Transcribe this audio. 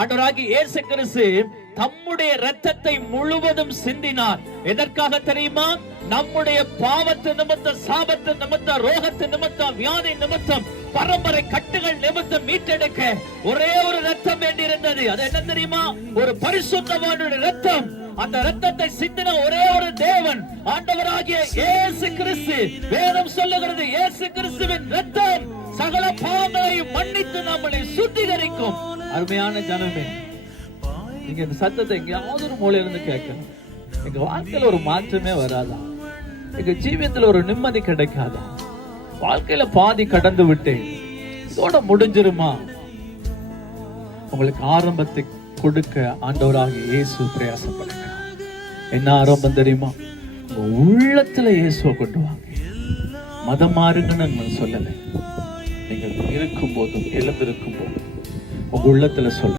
ஆண்டவராகிய இயேசு கிறிஸ்து தம்முடைய இரத்தத்தை முழுவதும் சிந்தினார். எதற்காக தெரியுமா? நம்முடைய பாவத்து நிமித்தம், சாபத்து நிமித்தம், ரோகத்து நிமித்தம், வியாதி நிமித்தம், பரம்பரை கட்டுகள் நிமித்தம் மீட்டெடுக்க ஒரே ஒரு ரத்தம் வேண்டியிருந்தது. அது என்ன தெரியுமா? ஒரு பரிசுத்தவானுடைய ரத்தம். அந்த ரத்தத்தை சிந்தின ஒரே ஒரு தேவன் ஆண்டவராகிய இயேசு கிறிஸ்து. வேதம் சொல்லுகிறது, இயேசு கிறிஸ்துவின் ரத்தம் சகல பாவங்களையும் மன்னித்து நம்மளை சுத்திகரிக்கும். அருமையான ஜனமே, நீங்க இந்த சத்தத்தை எங்கேயாவது ஒரு மூலையில இருந்து கேட்கணும். எங்க வாழ்க்கையில ஒரு மாற்றமே வராதா? எங்க ஜீவியத்துல ஒரு நிம்மதி கிடைக்காதா? வாழ்க்கையில பாதி கடந்து விட்டேன், இதோட முடிஞ்சிருமா? உங்களுக்கு ஆரம்பத்தை கொடுக்க ஆண்டவராகிய இயேசு பிரயாசப்படுகிறார். என்ன ஆரம்பம் தெரியுமா? உங்க உள்ளத்துல இயேசுவை கொண்டு வாங்க. மதம் மாறுங்கன்னு நான் சொல்லலை. நீங்கள் இருக்கும் போதும் எழுந்திருக்கும் போதும் உங்க உள்ளத்துல சொல்ல